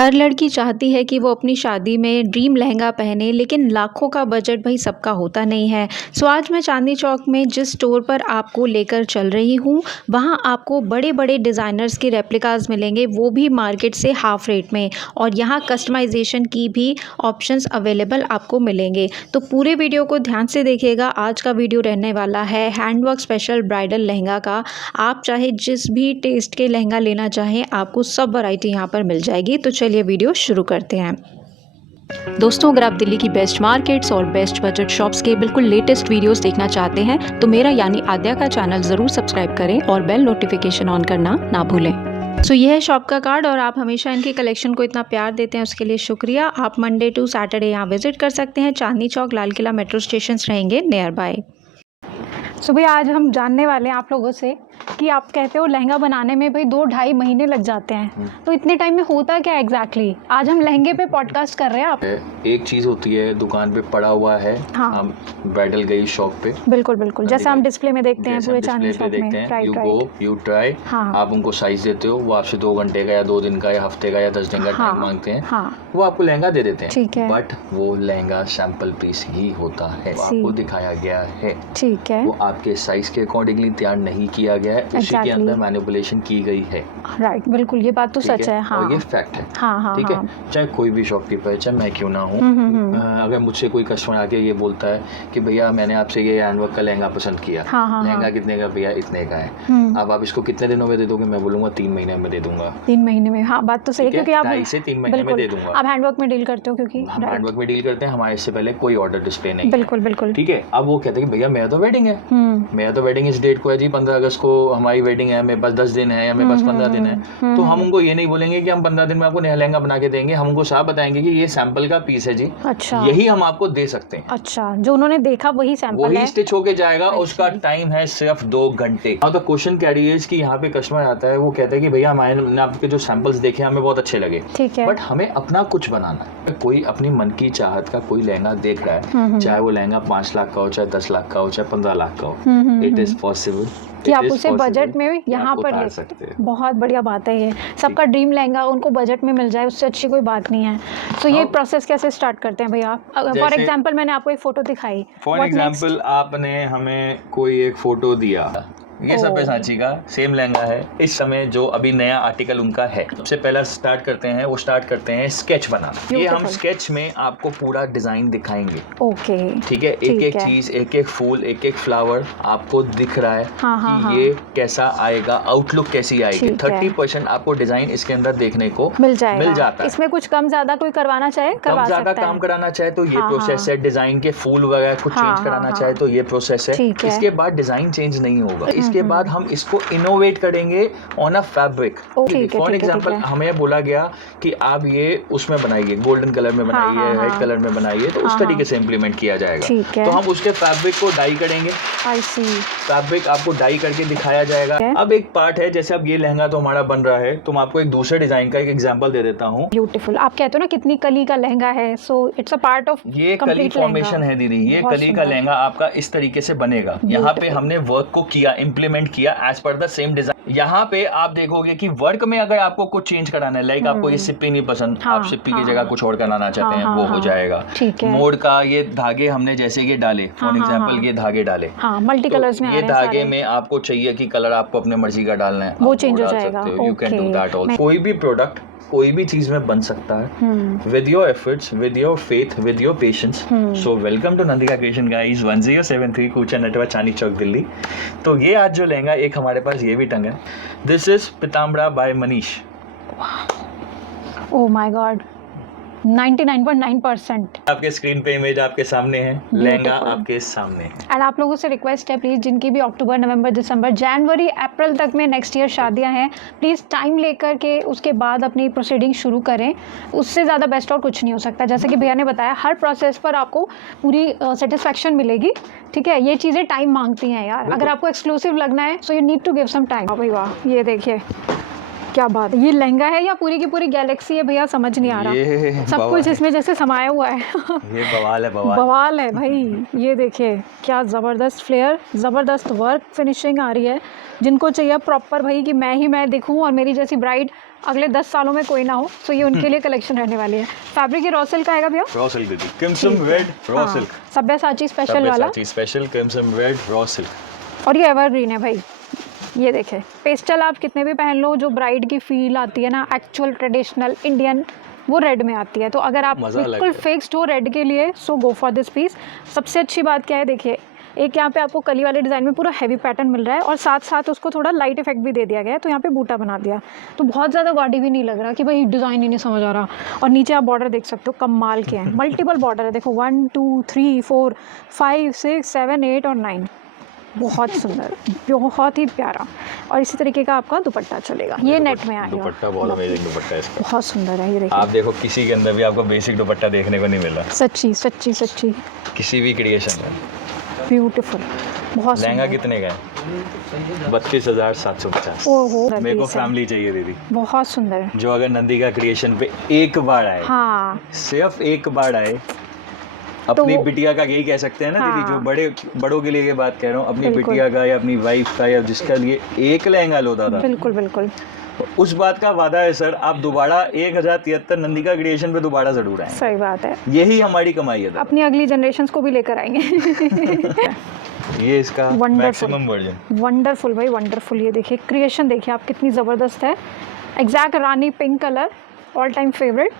हर लड़की चाहती है कि वो अपनी शादी में ड्रीम लहंगा पहने, लेकिन लाखों का बजट भाई सबका होता नहीं है। सो आज मैं चांदनी चौक में जिस स्टोर पर आपको लेकर चल रही हूँ, वहाँ आपको बड़े बड़े डिज़ाइनर्स के रेप्लिकास मिलेंगे, वो भी मार्केट से हाफ रेट में। और यहाँ कस्टमाइजेशन की भी ऑप्शंस अवेलेबल आपको मिलेंगे। तो पूरे वीडियो को ध्यान से देखिएगा। आज का वीडियो रहने वाला है हैंडवर्क स्पेशल ब्राइडल लहंगा का। आप चाहे जिस भी टेस्ट के लहंगा लेना चाहें, आपको सब वैरायटी यहाँ पर मिल जाएगी। तो चलिए वीडियो शुरू करते हैं। दोस्तों, अगर आप दिल्ली की बेस्ट मार्केट्स और बेस्ट बजट शॉप्स के बिल्कुल लेटेस्ट वीडियोस देखना चाहते हैं तो मेरा यानी आद्या का चैनल ज़रूर सब्सक्राइब करें और बेल नोटिफिकेशन ऑन करना ना भूलें। सो यह है शॉप का कार्ड और आप हमेशा इनकी कलेक्शन को इतना प्यार देते हैं, उसके लिए शुक्रिया। आप मंडे टू सैटरडे यहाँ विजिट कर सकते हैं। चांदनी चौक, लाल किला मेट्रो स्टेशन रहेंगे नियर बाय। सो भाई आज हम जानने वाले हैं आप लोगों से कि आप कहते हो लहंगा बनाने में भाई 2-2.5 महीने लग जाते हैं, तो इतने टाइम में होता क्या एग्जैक्टली? आज हम लहंगे पे पॉडकास्ट कर रहे हैं। आप एक चीज होती है दुकान पे पड़ा हुआ है, हाँ। हम ब्राइडल गई शॉप पे, बिल्कुल बिल्कुल, जैसे हम डिस्प्ले में देखते हैं पूरे चांदनी शॉप में। यू गो, यू ट्राई, आप उनको साइज देते हो, वो आपसे 2 घंटे का या 2 दिन का या हफ्ते का या 10 दिन का टाइम मांगते हैं, वो आपको लहंगा दे देते हैं। ठीक है, बट वो लहंगा सैंपल पीस ही होता है, आपको दिखाया गया है। ठीक है, वो आपके साइज के अकॉर्डिंगली तैयार नहीं किया गया है, उसी के अंदर मैनिपुलेशन की गई है। राइट, बिल्कुल, ये बात तो सच है। हाँ, और ये फैक्ट है। हाँ, ठीक है, चाहे कोई भी शॉपकीपर, चाहे मैं क्यों ना हूँ, अगर मुझसे कोई कस्टमर आके ये बोलता है कि भैया मैंने आपसे ये हैंडवर्क का लहंगा पसंद किया, लहंगा कितने का? भैया इतने का है। अब आप इसको कितने दिनों में दे दोगे? मैं बोलूंगा 3 महीने में दे दूंगा। 3 महीने में? हाँ, बात तो सही है, क्योंकि आप 2.5 से 3 महीने में दे दूंगा। आप हैंडवर्क में डील करते हो, क्योंकि हम हैंडवर्क में डील करते हैं, हमारे इससे पहले कोई ऑर्डर डिस्प्ले नहीं। बिल्कुल बिल्कुल, ठीक है। अब वो कहते हैं कि भैया मेरा तो वेडिंग है, मेरा तो वेडिंग इस डेट को है जी, 15 अगस्त को हमारी वेडिंग है, मेरे पास 10 दिन है या मेरे पास 15 दिन है। तो हम उनको ये नहीं बोलेंगे कि हम 15 दिन में आपको नया लहंगा बना के देंगे, हम उनको साफ बताएंगे कि ये सैंपल का पीस है जी। अच्छा, यही हम आपको दे सकते हैं। अच्छा, जो उन्होंने देखा वही सैंपल है, वही स्टिच होके जाएगा। उसका टाइम है सिर्फ 2 घंटे। अब द क्वेश्चन कैरी इज कि यहाँ पे कस्टमर आता है, वो कहता है कि भैया मैंने आपके जो सैंपल्स देखे हमें बहुत अच्छे लगे, ठीक है, बट हमें अपना कुछ बनाना है। कोई अपनी मन की चाहत का कोई लहंगा देख रहा है, चाहे वो लहंगा 5 लाख का हो, चाहे 10 लाख का हो, चाहे 15 लाख का हो, इट इज पॉसिबल कि आप उसे बजट में यहाँ पर ले सकते हैं। बहुत बढ़िया बात है ये। सबका ड्रीम लहंगा उनको बजट में मिल जाए, उससे अच्छी कोई बात नहीं है। तो ये प्रोसेस कैसे स्टार्ट करते हैं भैया? फॉर एग्जांपल मैंने आपको एक फोटो दिखाई, फॉर एग्जांपल आपने हमें कोई एक फोटो दिया, ये सब्यसाची का सेम लहंगा है। इस समय जो अभी नया आर्टिकल उनका है, सबसे पहला स्टार्ट करते हैं स्केच बनाना। ये हम स्केच में आपको पूरा डिजाइन दिखाएंगे। ओके, ठीक है, एक एक चीज, एक एक फूल, एक एक फ्लावर आपको दिख रहा है कि ये कैसा आएगा, आउटलुक कैसी आएगी। 30% आपको डिजाइन इसके अंदर देखने को मिल जाता है। इसमें कुछ कम ज्यादा कोई करवाना चाहे, कम ज्यादा काम कराना चाहे तो ये प्रोसेस है। डिजाइन के फूल वगैरह कुछ चेंज कराना चाहे तो ये प्रोसेस है। इसके बाद डिजाइन चेंज नहीं होगा। इसके बाद हम इसको इनोवेट करेंगे on a fabric. For example हमें बोला गया कि आप ये उसमें बनाइए, गोल्डन कलर में बनाइए, रेड कलर में बनाइए, तो उस तरीके से इम्प्लीमेंट किया जाएगा। तो हम उसके फैब्रिक को डाई करेंगे। फैब्रिक आपको डाई करके दिखाया जाएगा। अब एक पार्ट है, जैसे अब ये लहंगा तो हमारा बन रहा है, तो मैं आपको एक दूसरे डिजाइन का एक एग्जांपल दे देता हूँ। ब्यूटीफुल, आप कहते हो ना कितनी कली का लहंगा है, so it's a part of ये कली फॉर्मेशन है दीदी। ये कली का लहंगा आपका इस तरीके से बनेगा। यहाँ पे हमने वर्क को किया, इम्प्लीमेंट किया as per the same design. यहाँ पे आप देखोगे कि वर्क में अगर आपको कुछ चेंज कराना है, लाइक आपको ये सिप्पी नहीं पसंद, आप सिप्पी की जगह कुछ और कराना चाहते हैं, वो हो जाएगा। मोड़ का ये धागे हमने जैसे ये डाले, फॉर एग्जांपल ये धागे डाले, मल्टी कलर्स में ये धागे में आपको चाहिए कि कलर आपको अपने मर्जी का डालना है, वो चेंज हो जाएगा। You can do that also. कोई भी प्रोडक्ट कोई भी चीज में बन सकता है with your efforts, with your faith, with your patience. So welcome to Nandika creation guys, 1073 कूचा नेटवर्क, चांदनी चौक, दिल्ली। तो ये आज जो लहंगा, एक हमारे पास ये भी टंग है, this is Pitambara by Manish. Oh my god, 99.9%। आपके स्क्रीन पे इमेज आपके सामने है, लहंगा आपके सामने है। एंड आप लोगों से रिक्वेस्ट है प्लीज़, जिनकी भी अक्टूबर, नवंबर, दिसंबर, जनवरी, अप्रैल तक में नेक्स्ट ईयर शादियां हैं, प्लीज़ टाइम लेकर के उसके बाद अपनी प्रोसीडिंग शुरू करें। उससे ज़्यादा बेस्ट और कुछ नहीं हो सकता। जैसे कि भैया ने बताया, हर प्रोसेस पर आपको पूरी सेटिस्फैक्शन मिलेगी। ठीक है, ये चीज़ें टाइम मांगती हैं यार। अगर आपको एक्सक्लूसिव लगना है, so you need to give some time. भाई वाह, ये देखिए क्या बात है। ये लहंगा है या पूरी की पूरी गैलेक्सी है भैया, समझ नहीं आ रहा। सब कुछ इसमें जैसे समाया हुआ है। ये बवाल है, बवाल है भाई। ये देखिए क्या ज़बरदस्त फ्लेयर, ज़बरदस्त वर्क फिनिशिंग आ रही है। जिनको चाहिए प्रॉपर भाई कि मैं दिखूं और मेरी जैसी ब्राइड अगले 10 सालों में कोई ना हो, तो ये उनके लिए कलेक्शन रहने वाली है। फैब्रिक ये रॉ सिल्क का आएगा भैया? रॉ सिल्क दीदी, crimson red raw silk, Sabyasachi special वाला, Sabyasachi special crimson red raw silk. और ये एवरग्रीन है भाई, ये देखें पेस्टल आप कितने भी पहन लो, जो ब्राइड की फील आती है ना, एक्चुअल ट्रेडिशनल इंडियन, वो रेड में आती है। तो अगर आप बिल्कुल फिक्स्ड हो रेड के लिए, सो गो फॉर दिस पीस। सबसे अच्छी बात क्या है, देखिए एक यहाँ पे आपको कली वाले डिज़ाइन में पूरा हैवी पैटर्न मिल रहा है, और साथ साथ उसको थोड़ा लाइट इफेक्ट भी दे दिया गया है, तो यहाँ पे बूटा बना दिया, तो बहुत ज़्यादा गॉडी भी नहीं लग रहा कि भाई डिज़ाइन ही नहीं समझ आ रहा। और नीचे आप बॉर्डर देख सकते हो, कमाल के हैं, मल्टीपल बॉर्डर है, देखो 1 2 3 4 5 6 7 8 और 9, बहुत सुंदर, बहुत ही प्यारा। और इसी तरीके का आपका दुपट्टा चलेगा, ये नेट में आएगा। दुपट्टा बहुत अमेजिंग दुपट्टा है इसका, बहुत सुंदर है, ये देखिए आप देखो किसी के अंदर भी आपको बेसिक दुपट्टा देखने को नहीं मिल रहा, सच्ची सच्ची सच्ची, किसी भी क्रिएशन में ब्यूटीफुल, बहुत लहंगा कितने का है? 32,750। ओहो, मेरे को फैमिली चाहिए दीदी, बहुत सुंदर, जो अगर नंदिका क्रिएशन पे एक बार आए, हाँ सिर्फ एक बार आए, अपनी बिटिया का, यही कह सकते हैं ना दीदी, जो बड़ों के लिए ये बात कह रहा हूँ, अपनी बिटिया का या अपनी वाइफ का या जिसका लिए एक लहंगा लो दादा, बिल्कुल बिल्कुल, उस बात का वादा है सर, आप दोबारा 1073 नंदिका क्रिएशन पे दोबारा जरूर आए। सही बात है, यही हमारी कमाई है, अपनी अगली जनरेशंस को भी लेकर आएंगे। ये इसका मैक्सिमम वर्जन, वंडरफुल भाई वंडरफुल। ये देखिए क्रिएशन देखिए आप कितनी ज़बरदस्त है, एग्जैक्ट रानी pink colour, all time favourite,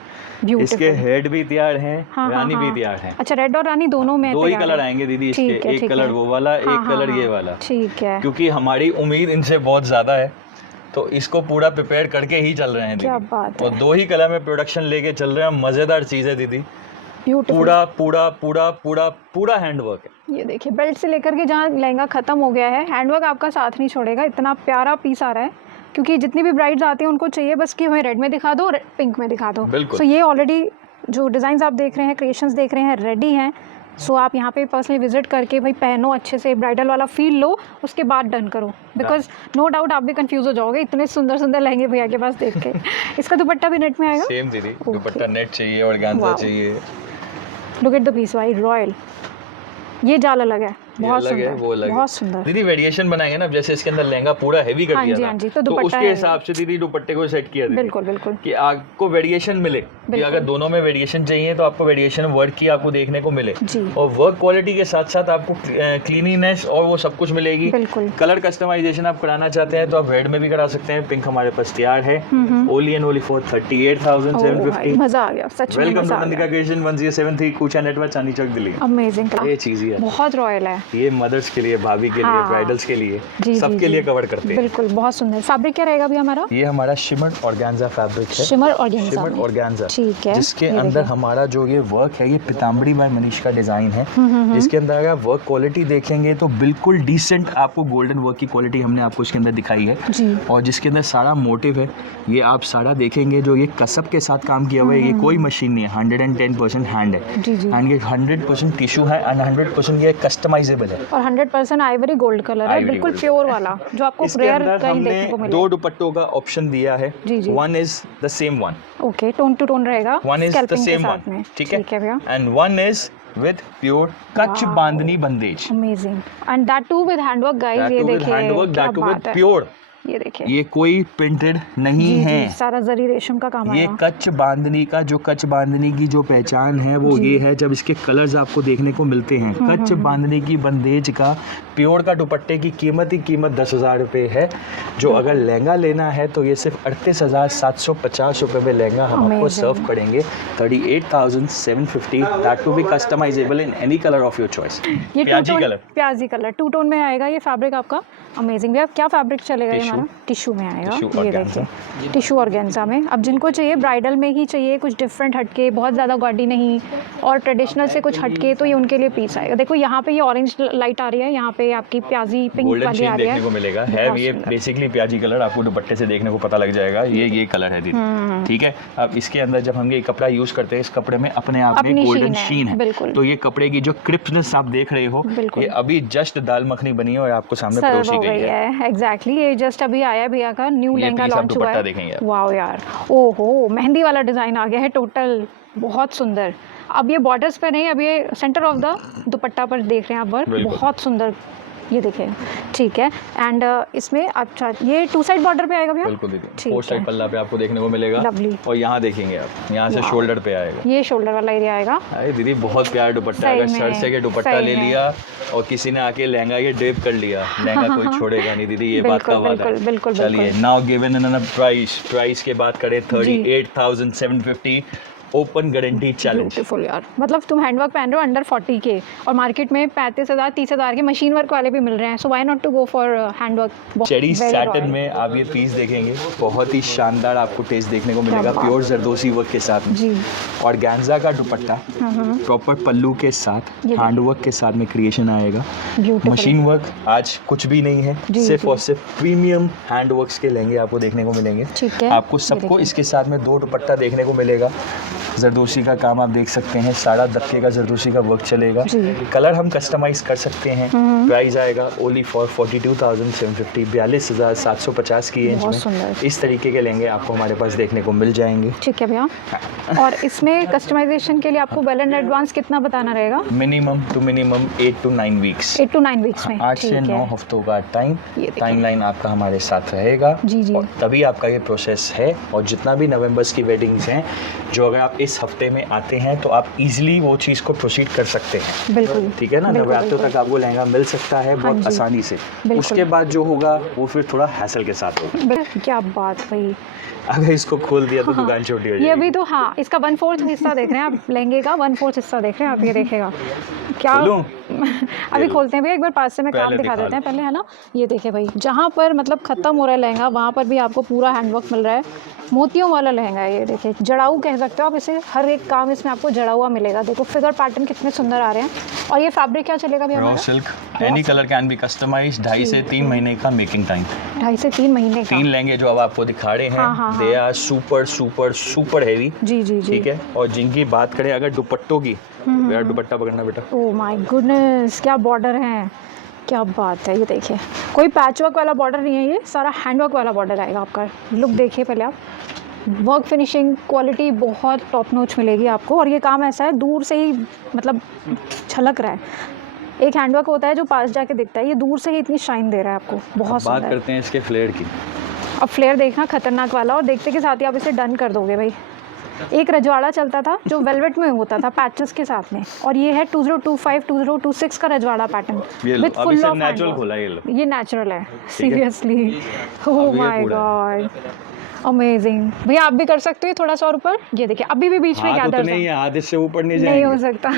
beautiful. इसके हेड भी तैयार हैं, रानी भी तैयार है। अच्छा, रेड और रानी दोनों में दो ही कलर आएंगे दीदी इसके, एक कलर वो वाला, एक कलर ये वाला, ठीक है, क्योंकि हमारी उम्मीद इनसे बहुत ज़्यादा है, तो इसको पूरा प्रिपेयर करके ही चल रहे हैं दीदी। क्या बात है, और 2 ही कलर में प्रोडक्शन लेके चल रहे हैं, मज़ेदार चीज़ है दीदी, पूरा पूरा पूरा पूरा पूरा हैंडवर्क है। ये देखिए बेल्ट से लेकर के जहाँ लहंगा खत्म हो गया है, हैंडवर्क आपका साथ नहीं छोड़ेगा, इतना प्यारा पीस आ रहा है, क्योंकि जितनी भी ब्राइड्स आती हैं उनको चाहिए बस कि हमें रेड में दिखा दो, पिंक में दिखा दो। सो ये ऑलरेडी जो डिज़ाइंस आप देख रहे हैं, क्रिएशंस देख रहे हैं, रेडी हैं। सो आप यहाँ पे पर्सनली विजिट करके भाई पहनो, अच्छे से ब्राइडल वाला फील लो, उसके बाद डन करो, बिकॉज नो डाउट आप भी कंफ्यूज हो जाओगे इतने सुंदर सुंदर लहंगे भैया के पास देख के। इसका दुपट्टा भी नेट में आएगा, सेम दीदी, दुपट्टा नेट चाहिए और गांजा चाहिए। लुक एट द पीस भाई, रॉयल, ये जाल अलग है, बहुत सुंदर, वो अलग बहुत सुंदर। दीदी वेरिएशन बनाएंगे ना, जैसे इसके अंदर लहंगा पूरा हैवी कर दिया था, तो उसके हिसाब से दीदी दुपट्टे को सेट किया, बिल्कुल बिल्कुल, कि आपको वेरिएशन मिले, कि अगर दोनों में वेरिएशन चाहिए तो आपको वेरिएशन वर्क की आपको देखने को मिले, और वर्क क्वालिटी के साथ साथ आपको क्लीनिनेस और वो सब कुछ मिलेगी। कलर कस्टमाइजेशन आप कराना चाहते हैं तो आप रेड में भी करा सकते हैं, पिंक हमारे पास तैयार है, ओनली एंड ओनली फॉर 38,750। मजा आ गया सच में। वेलकम टू नंदिका क्रिएशन 1073 कूचा नेटवर्क, चांदनी चौक, दिल्ली। अमेजिंग, ये चीज है, बहुत रॉयल है, ये मदर्स के लिए, भाभी के लिए, ब्राइडल्स के लिए, सबके लिए कवर करते हैं, बिल्कुल बहुत सुंदर। फैब्रिक क्या रहेगा भी हमारा? ये हमारा शिमर ऑर्गेन्जा फैब्रिक है, शिमर ऑर्गेन्जा, ठीक है, जिसके अंदर हमारा जो ये वर्क है, ये पीताम्बरी बाय मनीष का डिजाइन है, जिसके अंदर अगर वर्क क्वालिटी देखेंगे तो बिल्कुल डिसेंट आपको गोल्डन वर्क की क्वालिटी हमने आपको इसके अंदर दिखाई है, और जिसके अंदर सारा मोटिव है, ये आप सारा देखेंगे जो ये कसब के साथ काम किया हुआ है, ये कोई मशीन नहीं है, 110% हैंड है, एंड ये 100% टिश्यू है, एंड 100% ये कस्टमाइजेबल है, और 100% आइवरी गोल्ड कलर है, बिल्कुल प्योर वाला, जो आपको रेयर कहीं देखने को मिलेगा। 2 दुपट्टों का ऑप्शन दिया है, one is the same one, okay, tone to tone रहेगा, one is the same one, ठीक है भैया, and one is with pure Kutch bandhani bandhej, amazing, and that too with handwork guys, ये देखिए, that too with pure, ये देखिए, ये कोई प्रिंटेड नहीं है, सारा जरी रेशम का काम है, ये कच्छ बांधनी का, जो कच्छ बांधनी की जो पहचान है वो ये है, जब इसके कलर्स आपको देखने को मिलते हैं, कच्छ बांधनी की बंदेज का प्योर का दुपट्टे की कीमत ही कीमत 10,000 रुपये है, जो अगर लहंगा लेना है तो ये सिर्फ 38,750 रुपये में लहंगा हम आपको सर्व करेंगे, 38,750, that to be customisable in any colour of your choice. ये प्याजी कलर 2 टोन में आएगा, ये फैब्रिक आपका अमेजिंग। भैया क्या फैब्रिक चलेगा ये हमारा? टिश्यू में आएगा, ये देखिए टिश्यू ऑर्गेन्जा में। अब जिनको चाहिए ब्राइडल में ही चाहिए, कुछ डिफरेंट हटके, बहुत ज़्यादा गॉडी नहीं और ट्रेडिशनल से कुछ हटके, तो ये उनके लिए पीस आएगा। देखो यहाँ पे ये ऑरेंज लाइट आ रही है, यहाँ पे आपकी प्याजी पिंक वाली आ रही है, देखने को मिलेगा, है ये बेसिकली प्याजी कलर, आपको दुपट्टे से देखने को पता लग जाएगा, ये कलर है दीदी, ठीक है। अब इसके अंदर जब हम ये कपड़ा यूज करते हैं, इस कपड़े में अपने आप में गोल्डन शीन है, तो ये कपड़े की जो क्रिस्पनेस आप देख रहे हो, ये अभी जस्ट दाल मखनी बनी है और आपको सामने परोसी गई है। एग्जैक्टली, ये जस्ट अभी आया भैया का न्यू लहंगा लॉन्च हुआ है, वाओ यार, ओहो मेहंदी वाला डिजाइन आ गया है टोटल, बहुत सुंदर। अब ये बॉर्डर्स पे नहीं, अब ये सेंटर ऑफ द दुपट्टा पर देख रहे हैं आप वर्क, बहुत सुंदर ये देखिए, ठीक है। एंड इसमें अच्छा ये 2 साइड बॉर्डर पे आएगा भैया? बिल्कुल देखिए, 4 साइड पल्ला पे आपको देखने को मिलेगा। लवली। और यहाँ देखेंगे आप, यहाँ से शोल्डर पे आएगा, ये शोल्डर वाला एरिया आएगा। अरे दीदी बहुत प्यारा दुपट्टा है। अगर सर से के दुपट्टा ले लिया और किसी ने आके लहंगा ये ड्रेप कर लिया, लहंगा कोई छोड़ेगा नहीं दीदी, ये बात का वादा है। बिल्कुल। चलिए, नाउ गिवन इन प्राइस की बात करें 38,750 ओपन गारंटी चैलेंज। ब्यूटीफुल यार, मतलब तुम हैंडवर्क पहन रहे हो अंडर 40 के, और मार्केट में 35,000 30,000 के मशीन वर्क वाले भी मिल रहे हैं, so why not to go for handwork. Cherry satin में आप ये पीस देखेंगे, बहुत ही शानदार आपको टेस्ट देखने को मिलेगा, प्योर जरदोसी वर्क के साथ जी। और ऑर्गेन्जा का दुपट्टा प्रॉपर पल्लू के साथ हैंडवर्क के साथ में क्रिएशन आएगा। मशीन वर्क आज कुछ भी नहीं है, सिर्फ और सिर्फ प्रीमियम हैंडवर्क्स के लहंगे आपको देखने को मिलेंगे। आपको सबको इसके साथ में 2 दुपट्टा देखने को मिलेगा। जरदोशी का काम आप देख सकते हैं, सारा दक्के का जरदोशी का वर्क चलेगा। कलर हम कस्टमाइज कर सकते हैं। प्राइस आएगा ओनली फॉर 42,750, 42,750 की रेंज में इस तरीके के लहंगे आपको हमारे पास देखने को मिल जाएंगे। ठीक है भैया। और इसमें कस्टमाइजेशन के लिए आपको वेल एंड एडवांस कितना बताना रहेगा? Minimum 8 to 9 weeks. 8 to 9 weeks में 8 से 9 हफ्तों का टाइमलाइन आपका हमारे साथ रहेगा। जी। और तभी आपका ये प्रोसेस है। और जितना भी नवंबर्स की वेडिंग्स हैं, जो अगर आप इस हफ्ते में आते हैं तो आप इजीली वो चीज़ को प्रोसीड कर सकते हैं। बिल्कुल, ठीक है ना, नवरात्रों तक आपको लहंगा मिल सकता है बहुत आसानी से। उसके बाद जो होगा वो फिर थोड़ा हैसल के साथ होगा। क्या बात भाई, अगर इसको खोल दिया तो दुकान छोटी हो जाएगी। ये भी तो इसका 1/4 हिस्सा देख रहे हैं आप, लहंगे का 1/4 हिस्सा देख रहे हैं आप, ये देखेगा क्या। अभी खोलते हैं भैया, एक बार पास से मैं काम दिखा देते हैं पहले, है ना। ये देखिए भाई, जहाँ पर मतलब खत्म हो रहा है लहंगा, वहाँ पर भी आपको पूरा हैंडवर्क मिल रहा है। मोतियों वाला लहंगा है ये, देखिए जड़ाऊ कह सकते हो आप इसे, हर एक काम इसमें आपको जड़ा हुआ मिलेगा। देखो फिगर पैटर्न कितने सुंदर आ रहे हैं। और ये फैब्रिक क्या चलेगा भैया? Raw silk, any colour can be customised. 2.5 से 3 महीने का मेकिंग टाइम। 2.5 से 3 महीने का। 3 लहंगे जो अब आपको दिखा रहे हैं, दे आर सुपर हेवी। जी। ठीक है। और जिनकी बात करें अगर दुपट्टों की, यार दुपट्टा पकड़ना बेटा। ओह माय गुडनेस, क्या बॉर्डर है, क्या बात है। ये देखिए, कोई पैचवर्क वाला बॉर्डर नहीं है, ये सारा हैंडवर्क वाला बॉर्डर आएगा आपका। लुक देखिए पहले आप, वर्क फिनिशिंग क्वालिटी बहुत टॉप नॉच मिलेगी आपको। और ये काम ऐसा है दूर से ही मतलब झलक रहा है। एक हैंडवर्क होता है जो पास जाके दिखता है, ये दूर से ही इतनी शाइन दे रहा है आपको, बहुत सुंदर। बात करते हैं इसके फ्लेयर की। अब फ्लेयर देखना खतरनाक वाला, और देखते के साथ ही आप इसे डन कर दोगे भाई। एक रजवाड़ा चलता था जो वेलवेट में होता था पैचेस के साथ में, और ये है 2025 2026 का रजवाड़ा pattern with full of natural खोला ये नेचुरल है seriously. Oh my God, amazing. भैया आप भी कर सकते हो थोड़ा सा और ऊपर। ये देखिए अभी भी बीच में क्या दर्द नहीं है, हाथ इससे ऊपर नहीं हो सकता।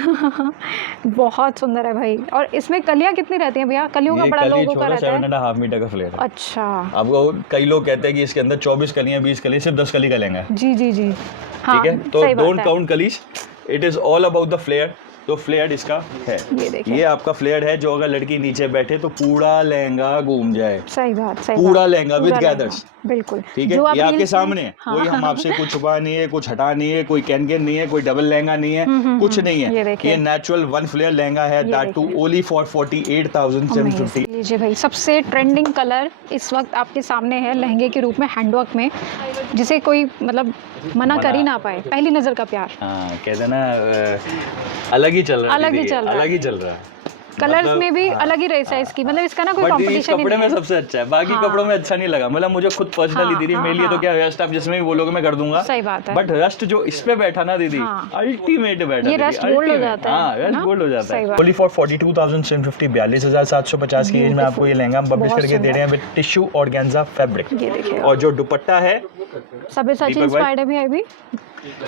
बहुत सुंदर है भाई। और इसमें कलियां कितनी रहती हैं भैया? कलियों का बड़ा लोगों का रहता है। 7.5 मीटर का फ्लेयर। अच्छा, आपको कई लोग कहते हैं कि इसके अंदर 24 कलियां 20 कलियां, सिर्फ 10 कली का लहंगा है। जी। ठीक है, तो डोंट काउंट कलीज, it is all about the flare. तो फ्लेयर इसका है, ये आपका फ्लेयर है जो अगर लड़की नीचे बैठे तो पूरा लहंगा घूम जाए। सही बात, पूरा लहंगा विद गैदर्स। बिल्कुल, ठीक है। ये आपके सामने है, कोई हम आपसे कुछ छुपा नहीं है, कुछ हटा नहीं है, कोई कैनकेन नहीं है, कोई डबल लहंगा नहीं है, कुछ नहीं है। ये नेचुरल 1 फ्लेयर लहंगा है, दैट टू ओनली फॉर 48,750। लीजिए भाई, सबसे ट्रेंडिंग कलर इस वक्त आपके सामने है लहंगे के रूप में हैंडवर्क में, जिसे कोई मतलब मना कर ही ना पाए। पहली नजर का प्यार। कहते ना, अलग ही चल रहा है। कलर्स में भी अलग ही रेस है इसकी, मतलब इसका ना कोई कंपटीशन नहीं है। कपड़े में सबसे अच्छा है, बाकी कपड़ों में अच्छा नहीं लगा। मतलब मुझे खुद पर्सनली दीदी, मेरे लिए तो क्या रस्ट आप जिसमें भी बोलोगे मैं कर दूंगा। सही बात है। बट रस्ट जो इस पे बैठा ना दीदी, अल्टीमेट बैठा। ये रस्ट गोल्ड हो जाता है। रस्ट गोल्ड हो जाता है। ओनली फॉर 42,750, 42,750 की रेंज में आपको ये लहंगा पब्लिश करके दे रहे हैं विद टिश्यू ऑर्गेन्जा फैब्रिक। और जो दुपट्टा है सब्यसाची इंस्पायर्ड है भी।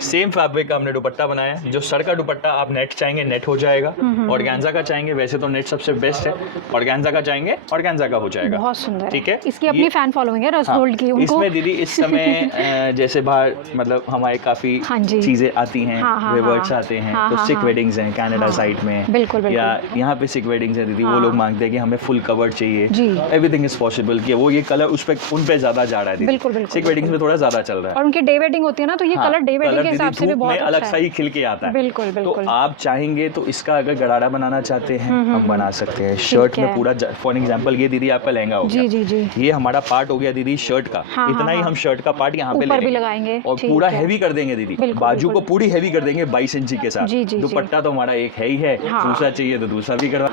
सेम फैब्रिक का हमने दुपट्टा बनाया है। जो सर का दुपट्टा आप नेट चाहेंगे नेट हो जाएगा, ऑर्गेन्जा का चाहेंगे वैसे तो नेट सबसे बेस्ट है, ऑर्गेन्जा का चाहेंगे ऑर्गेन्जा का हो जाएगा। बहुत सुंदर। ठीक है, इसकी अपनी फैन फॉलोइंग है रस गोल्ड की। उनको इसमें दीदी इस समय जैसे बाहर मतलब हमारे काफी चीजें आती हैं, रिवर्ट्स आते हैं, तो सिक वेडिंग्स हैं कनाडा साइड में, बिल्कुल या यहाँ पे सिक वेडिंग्स है दीदी, वो लोग मांगते हैं कि हमें फुल कवर चाहिए। एवरीथिंग इज पॉसिबल कि वो ये कलर उस पे उन पे ज्यादा जा रहा है। बिल्कुल सिक वेडिंग्स में थोड़ा ज्यादा चल रहा है। और उनकी डे वेडिंग होती है ना, तो ये कलर डे वेडिंग के हिसाब से भी बहुत अच्छा है, अलग सा ही खिल के आता है। बिल्कुल बिल्कुल। तो आप चाहेंगे तो इसका अगर गरारा बनाना चाहते हैं हम बना सकते हैं। शर्ट में पूरा, फॉर एग्जांपल ये दीदी आपका लहंगा हो गया, जी जी, ये हमारा पार्ट हो गया दीदी शर्ट का, इतना ही हम शर्ट का पार्ट यहाँ पे भी लगाएंगे और पूरा हैवी कर देंगे दीदी, बाजू को पूरी हैवी कर देंगे 22 इंची के साथ। दुपट्टा तो हमारा एक है ही है, दूसरा चाहिए तो दूसरा भी करवा।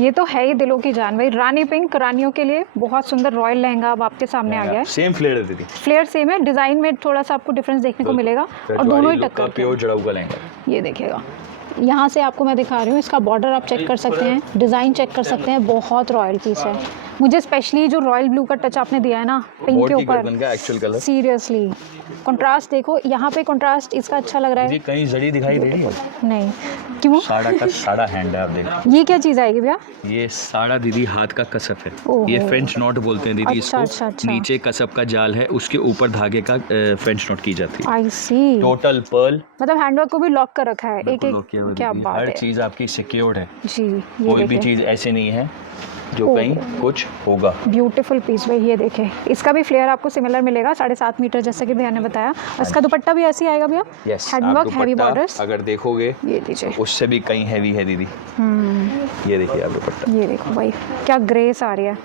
ये तो है ही दिलों की जान भाई। रानी पिंक रानियों के लिए बहुत सुंदर रॉयल लहंगा अब आपके सामने आ गया है। सेम फ्लेयर है दीदी, फ्लेयर सेम है, डिजाइन में थोड़ा सा आपको डिफरेंस देखने को मिलेगा और दोनों ही टक्कर के। प्योर जड़ाऊ का लहंगा ये देखिएगा, यहाँ से आपको मैं दिखा रही हूँ, इसका बॉर्डर आप चेक कर सकते हैं, डिज़ाइन चेक कर सकते हैं, बहुत रॉयल पीस है। मुझे स्पेशली जो रॉयल ब्लू का टच आपने दिया है ना पिंक के ऊपर, सीरियसली कंट्रास्ट देखो, यहाँ पे कंट्रास्ट इसका अच्छा लग रहा है। कहीं जड़ी दिखाई दे रही है? नहीं, क्यों? साड़ा का साड़ा हैंड है, आप देखो। ये क्या चीज़ आएगी भैया? ये साड़ा दीदी हाथ का कसफ है, ये फ्रेंच नॉट बोलते हैं दीदी इसको। अच्छा। नीचे कसफ का जाल है, उसके ऊपर धागे का फ्रेंच नॉट की जाती है। आई सी। टोटल पर्ल, मतलब हैंडवर्क को भी लॉक कर रखा है, एक एक, क्या बात है। हर चीज़ आपकी सिक्योर्ड है जी, कोई भी चीज़ ऐसे नहीं है जो कहीं कुछ होगा। ब्यूटीफुल पीस भाई, ये देखें, इसका भी फ्लेयर आपको सिमिलर मिलेगा, 7.5 मीटर जैसा कि भैया ने बताया। इसका दुपट्टा भी ऐसे ही आएगा भैया, हैंडवर्क, हैवी बॉर्डर्स। अगर देखोगे ये लीजिए, उससे भी कहीं हैवी है दीदी। ये देखिए आप दुपट्टा, ये देखो भाई क्या ग्रेस आ रही है,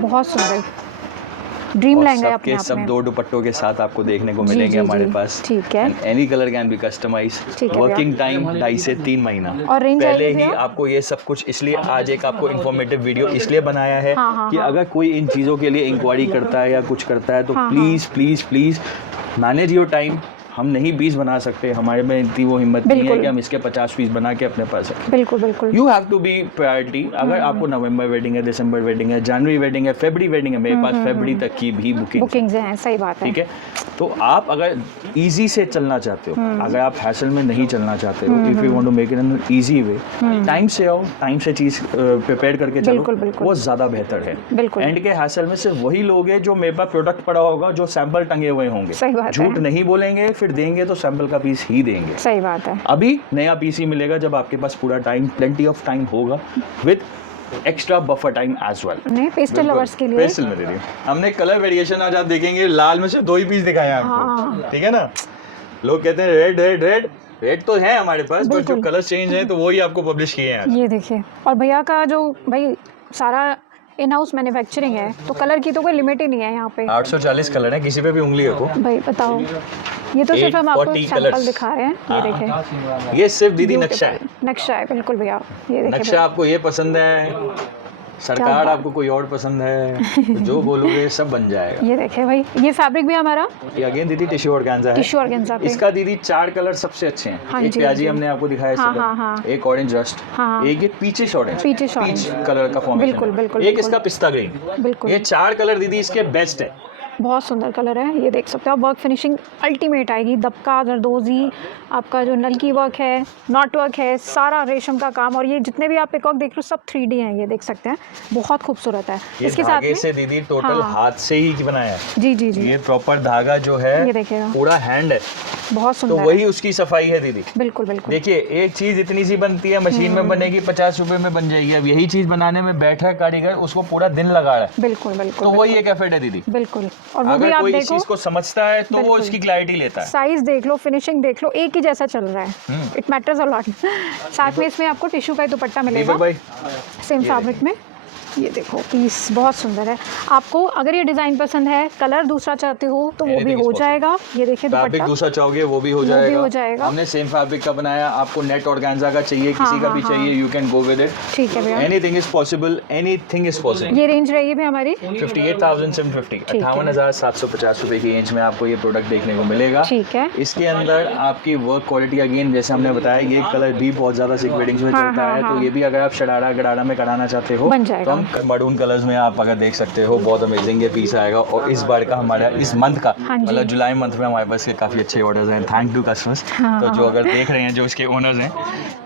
बहुत सुंदर ड्रीम लहंगा अपने आप में। सब 2 दुपट्टों के साथ आपको देखने को मिलेंगे हमारे पास। ठीक है, any colour can be customise. Working time 2.5 से 3 महीना। और रेंज पहले ही आपको ये सब कुछ, इसलिए आज एक आपको इन्फॉर्मेटिव वीडियो इसलिए बनाया है कि अगर कोई इन चीज़ों के लिए इंक्वायरी करता है या कुछ करता है तो please please please manage your time. हम नहीं 20 बना सकते, हमारे में इतनी वो हिम्मत नहीं है कि हम इसके 50 पीस बना के अपने पास रखें। बिल्कुल बिल्कुल। You have to be priority. अगर आपको नवंबर वेडिंग है, दिसंबर वेडिंग है, जनवरी वेडिंग है, फरवरी वेडिंग है, मेरे पास फरवरी तक की भी बुकिंग्स हैं। सही बात है, ठीक है। तो आप अगर इजी से चलना चाहते हो, अगर आप हैसल में नहीं चलना चाहते हो, if you want to make it in easy way, time से आओ, टाइम से चीज़ प्रिपेयर करके चलो, वो ज़्यादा बेहतर है। एंड के हैसल में सिर्फ वही लोग हैं जो मेरे पास प्रोडक्ट पड़ा होगा, जो सैंपल टंगे हुए होंगे। झूठ नहीं बोलेंगे, फिर देंगे तो सैंपल का पीस ही देंगे। सही बात है। अभी नया पीस ही मिलेगा जब आपके पास पूरा टाइम, प्लेंटी ऑफ टाइम होगा, with extra buffer time as well. Pastel lovers के लिए पेस्टल में दे दिए हमने कलर वेरिएशन। आज आप देखेंगे लाल में सिर्फ 2 ही पीस दिखाए हैं आपको, ठीक है ना। लोग कहते हैं रेड रेड रेड, रेड तो है हमारे पास, बट जो कलर चेंज है तो वो ही आपको पब्लिश किए हैं। ये देखिए, और भैया का जो भाई सारा इन हाउस मैन्युफैक्चरिंग है, तो कलर की तो कोई लिमिट ही नहीं है यहाँ पे। 840 कलर है, किसी पे भी उंगली रखो भाई। बताओ, ये तो सिर्फ हम आपको सैंपल दिखा रहे हैं। ये देखें, ये सिर्फ दीदी नक्शा है, नक्शा है बिल्कुल भैया। ये देखें, नक्शा आपको ये पसंद है, सरकार आपको कोई और पसंद है, तो जो बोलोगे सब बन जाएगा। ये देखें भाई, ये फैब्रिक भी हमारा, ये अगेन दीदी टिश्यू ऑर्गेन्जा है। टिश्यू ऑर्गेन्जा पे इसका दीदी 4 कलर सबसे अच्छे हैं। एक प्याजी हमने आपको दिखाया, एक ऑरेंज रस्ट, एक ये पीचिश ऑरेंज, पीच कलर का फॉर्मेशन, एक इसका पिस्ता ग्रीन। ये 4 कलर दीदी इसके बेस्ट है। बहुत सुंदर कलर है, ये देख सकते हो आप। वर्क फिनिशिंग अल्टीमेट आएगी, दबका, जरदोजी, आपका जो नलकी वर्क है, नॉट वर्क है, सारा रेशम का काम, और ये जितने भी आप पिकॉक देख रहे हो सब 3D हैं, ये देख सकते हैं, बहुत खूबसूरत है। इसके साथ में से दीदी टोटल हाथ से ही बनाया है। जी जी जी, ये प्रॉपर धागा जो है, ये देखिएगा पूरा हैंड है, बहुत सुंदर। तो वही उसकी सफाई है दीदी। बिल्कुल बिल्कुल। देखिए, एक चीज इतनी सी बनती है, मशीन में बनेगी 50 रुपए में बन जाएगी। अब यही चीज बनाने में बैठा है कारीगर, उसको पूरा दिन लगा रहा है। बिल्कुल बिल्कुल। तो वही एक एफर्ट है दीदी। बिल्कुल। और वो भी आप देखो, इस चीज को समझता है तो वो इसकी क्लैरिटी लेता है। साइज देख लो, फिनिशिंग देख लो, एक ही जैसा चल रहा है। It matters a lot. साथ में इसमें आपको टिश्यू का दुपट्टा मिलेगा सेम फैब्रिक में। ये देखो पीस बहुत सुंदर है। आपको अगर ये डिजाइन पसंद है, कलर दूसरा चाहते हो तो वो भी हो जाएगा। ये देखिए दुपट्टा दूसरा चाहोगे वो भी हो जाएगा। हमने सेम फैब्रिक का बनाया। आपको नेट ऑर्गेन्जा का चाहिए, किसी का भी चाहिए, you can go with it. ठीक है भैया, anything is possible, anything is possible. ये रेंज रहेगी भी हमारी 58,750, 58,750 रुपए की रेंज में आपको ये प्रोडक्ट देखने को मिलेगा। ठीक है। इसके अंदर आपकी वर्क क्वालिटी अगेन जैसे हमने बताया, ये कलर भी बहुत ज्यादा सिक वेडिंग्स में चलता है, तो ये भी अगर आप शरारा गरारा में कराना चाहते हो तो हम मरून कलर्स में आप अगर देख सकते हो, बहुत अमेजिंग ये पीस आएगा। और इस बार का हमारा इस मंथ का मतलब जुलाई मंथ में हमारे पास काफ़ी अच्छे ऑर्डर्स हैं। Thank to customers. तो जो अगर देख रहे हैं, जो इसके ओनर्स हैं,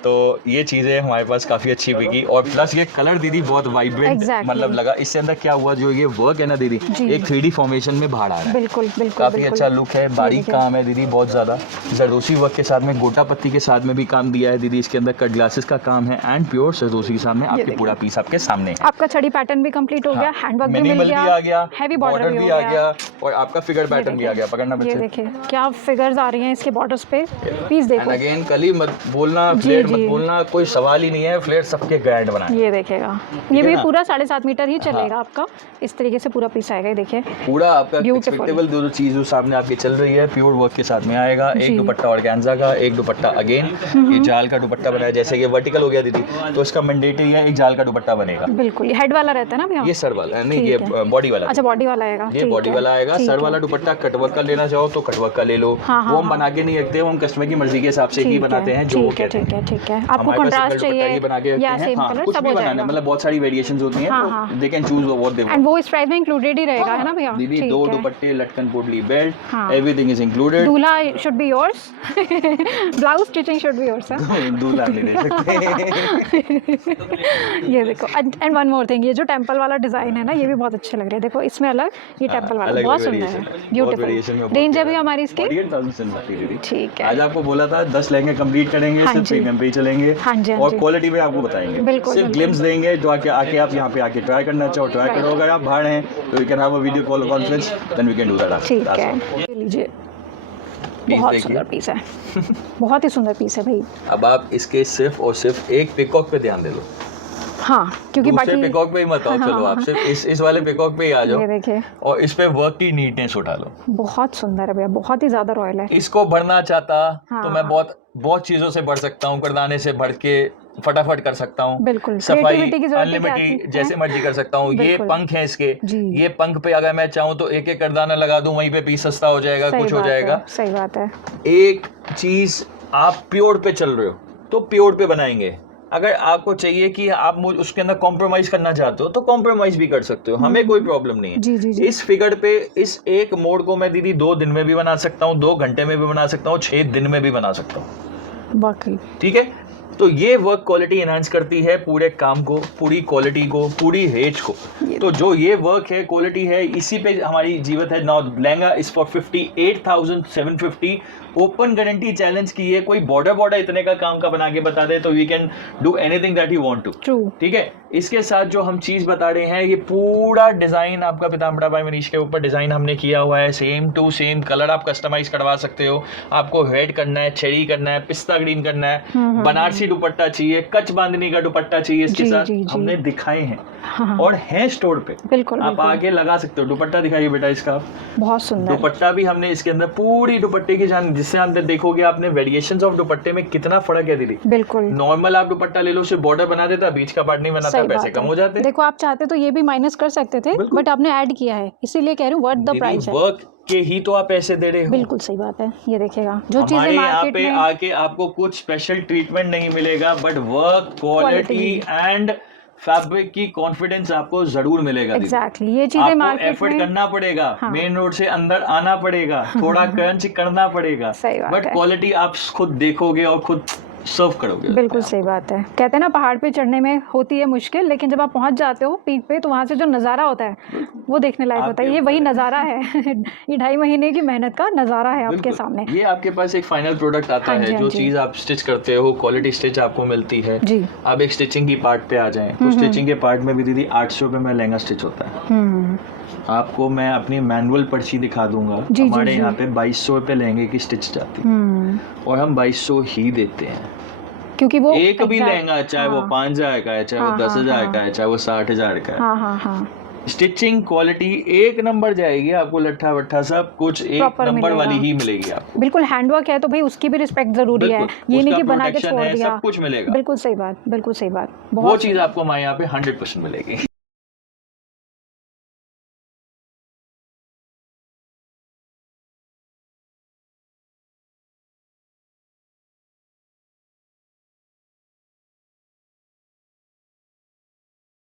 तो ये चीज़ें हमारे पास काफ़ी अच्छी बिकी। और प्लस ये कलर दीदी बहुत वाइब्रेंट मतलब लगा। इससे अंदर क्या हुआ, जो ये वर्क है ना दीदी, एक 3D फॉर्मेशन में बाहर आ रहा है। बिल्कुल बिल्कुल, काफ़ी अच्छा लुक है, बारीक काम है दीदी, बहुत ज़्यादा। जरदोसी वर्क के साथ में गोटा पत्ती के साथ में भी काम दिया है दीदी। इसके अंदर कट ग्लासेस का काम है एंड प्योर जरदोसी के साथ में आपके पूरा पीस आपके सामने है। आपका छड़ी पैटर्न भी कंप्लीट हो गया, हैंडवर्क भी मिल गया, हैवी बॉर्डर भी आ गया और आपका फिगर पैटर्न भी आ गया। पकड़ना बच्चे, ये देखिए क्या फिगर्स आ रही हैं इसके बॉर्डर्स पे। पीस देखो, अगेन कली मत बोलना, फ्लेयर मत बोलना, कोई सवाल ही नहीं है, फ्लेयर सबके ग्रैंड बनाए। ये देखेगा, ये भी पूरा 7.5 मीटर ही चलेगा आपका, इस तरीके से पूरा पीस आएगा। ये देखिए पूरा आपका एक्सपेक्टेबल जो चीज जो सामने आपके चल रही है प्योर वर्क के साथ में आएगा। एक दुपट्टा ऑर्गेन्जा का, एक दुपट्टा अगेन ये जाल का दुपट्टा बनाया, जैसे ये वर्टिकल हो गया दीदी तो इसका मैंडेटरी है एक जाल का दुपट्टा बनेगा। बिल्कुल, ये हेड वाला रहता है ना भैया? ये सर वाला नहीं, ये बॉडी वाला। अच्छा बॉडी वाला आएगा, ये बॉडी वाला आएगा। सर वाला दुपट्टा कटवर्क का लेना चाहो तो कटवर्क का ले लो, वो हम बना के नहीं रखते, वो हम कस्टमर की मर्जी के हिसाब से ही बनाते हैं जो वो कहते हैं। ठीक है, आपको कंट्रास्ट चाहिए बना के रखते हैं, कुछ भी बनाना, मतलब बहुत सारी वेरिएशंस होती हैं, they can choose what they want. And वो इस प्राइस में इंक्लूडेड ही रहेगा, है ना भैया? दीदी 2 दुपट्टे, लटकन पोटली, बेल्ट, एवरीथिंग इज इंक्लूडेड। दूल्हा should be yours, blouse stitching should be yours. दूल्हा नहीं दे सकते। ये देखो, एंड वन मोर थिंग, ये जो टेंपल वाला डिजाइन है ना, ये भी बहुत अच्छे लग रहे हैं। देखो इसमें अलग, ये टेंपल वाला बहुत सुंदर है, ब्यूटीफुल। रेंज अभी हमारी इसकी 48,000 ठीक है। आज आपको बोला था 10 लहंगे कंप्लीट करेंगे, सिर्फ प्रीमियम पे ही चलेंगे और क्वालिटी में आपको बताएंगे, सिर्फ ग्लिम्स देंगे जो आके आप यहाँ पे आके ट्राई करना चाहो ट्राई करो। अगर आप बाहर हैं तो you can have a video call conference, then we can do that. ठीक है, लीजिए, बहुत सुंदर पीस है, बहुत ही सुंदर पीस है भाई। अब आप इसके सिर्फ और सिर्फ एक पिकॉक पे ध्यान दे लो। हाँ, क्योंकि बाकी पिकॉक पे ही मत आओ, चलो आप सिर्फ इस वाले पिकॉक पे ही आ जाओ। ये देखिए, और इस पे वर्क की नीटनेस उठा लो, बहुत सुंदर है भैया, बहुत ही ज्यादा रॉयल है। इसको बढ़ना चाहता तो मैं बहुत चीजों से बढ़ सकता हूँ, करदाने से बढ़ के फटाफट कर सकता हूँ, बिल्कुल, सफाई अनलिमिटेड जैसे मर्जी कर सकता हूँ। ये पंख है इसके, ये पंख पे अगर मैं चाहूँ तो एक एक करदाना लगा दूं, वहीं पे पीस सस्ता हो जाएगा, कुछ हो जाएगा। सही बात है। एक चीज आप प्योर पे चल रहे हो तो प्योर पे बनाएंगे, अगर आपको चाहिए कि आप उसके अंदर कॉम्प्रोमाइज करना चाहते हो तो कॉम्प्रोमाइज भी कर सकते हो, हमें कोई प्रॉब्लम नहीं है। जी। इस फिगर पे इस एक मोड को मैं दीदी 2 दिन में भी बना सकता हूँ, 2 घंटे में भी बना सकता हूँ, 6 दिन में भी बना सकता हूँ, बाकी ठीक है। तो ये वर्क क्वालिटी एनहांस करती है पूरे काम को, पूरी क्वालिटी को, पूरी रेंज को। तो जो ये वर्क है, क्वालिटी है, इसी पे हमारी जीवत है। Now lehenga is for 58,750, open guarantee challenge की है। कोई बॉर्डर इतने का काम का बना के बता दे तो we can do anything that you want to, ठीक है। इसके साथ जो हम चीज बता रहे हैं, ये पूरा डिजाइन आपका पीताम्बरा बाय मनीष के ऊपर डिजाइन हमने किया हुआ है, सेम टू सेम कलर आप कस्टमाइज करवा सकते हो। आपको रेड करना है, चेरी करना है, पिस्ता ग्रीन करना है, बनारसी दुपट्टा चाहिए, कच बांधनी का दुपट्टा चाहिए, इसके साथ हमने दिखाए हैं और है स्टोर पे, बिल्कुल आप आके लगा सकते हो। दुपट्टा दिखाइए बेटा इसका, बहुत सुंदर दुपट्टा भी हमने इसके अंदर पूरी दुपट्टे की जान, जिससे अंदर देखोगे आपने वेरिएशंस ऑफ दुपट्टे में कितना फर्क है दीदी। बिल्कुल, नॉर्मल आप दुपट्टा ले लो, सिर्फ बॉर्डर बना देता, बीच का पार्ट नहीं बनाता, पैसे कम हो जाते। देखो आप चाहते तो ये भी माइनस कर सकते थे, बट आपने ऐड किया है, इसीलिए कह रही हूँ वर्थ द प्राइस है। वर्क के ही तो आप पैसे दे रहे हो। बिल्कुल सही बात है। ये देखिएगा, जो चीजें यहाँ पे आके आपको कुछ स्पेशल ट्रीटमेंट नहीं मिलेगा, but work quality and fabric की कॉन्फिडेंस आपको जरूर मिलेगा। एग्जैक्टली, ये चीजें मार्केट में एफर्ट करना पड़ेगा, मेन रोड से अंदर आना पड़ेगा, थोड़ा क्रंच करना पड़ेगा, बट क्वालिटी आप खुद देखोगे और खुद सर्व करोगे। बिल्कुल सही बात है। कहते हैं ना पहाड़ पे चढ़ने में होती है मुश्किल, लेकिन जब आप पहुंच जाते हो पीक पे तो वहाँ से जो नज़ारा होता है वो देखने लायक होता है। ये वही नज़ारा है ये 2.5 महीने की मेहनत का नज़ारा है आपके सामने। ये आपके पास एक फाइनल प्रोडक्ट आता है, जो चीज़ आप स्टिच करते हो, क्वालिटी स्टिच आपको मिलती है जी। अब एक स्टिचिंग की पार्ट पे आ जाए तो स्टिचिंग के पार्ट में भी दीदी 800 रुपये में लहंगा स्टिच होता है। आपको मैं अपनी मैनुअल पर्ची दिखा दूंगा, हमारे यहाँ पे 2200 रुपये लहंगे की स्टिच जाती है और हम 2200 ही देते हैं, क्योंकि वो एक भी लहंगा चाहे वो 5,000 का है, चाहे वो 10,000 का है, चाहे वो 60,000 का है, स्टिचिंग क्वालिटी एक नंबर जाएगी आपको, लट्ठा वट्ठा सब कुछ एक नंबर वाली ही मिलेगी आपको। बिल्कुल हैंडवर्क है तो भाई उसकी भी रिस्पेक्ट जरूरी है, ये नहीं कि बना के छोड़ दिया। सब कुछ मिलेगा, बिल्कुल सही बात, बिल्कुल सही बात। वो चीज आपको हमारे यहाँ पे 100% मिलेगी।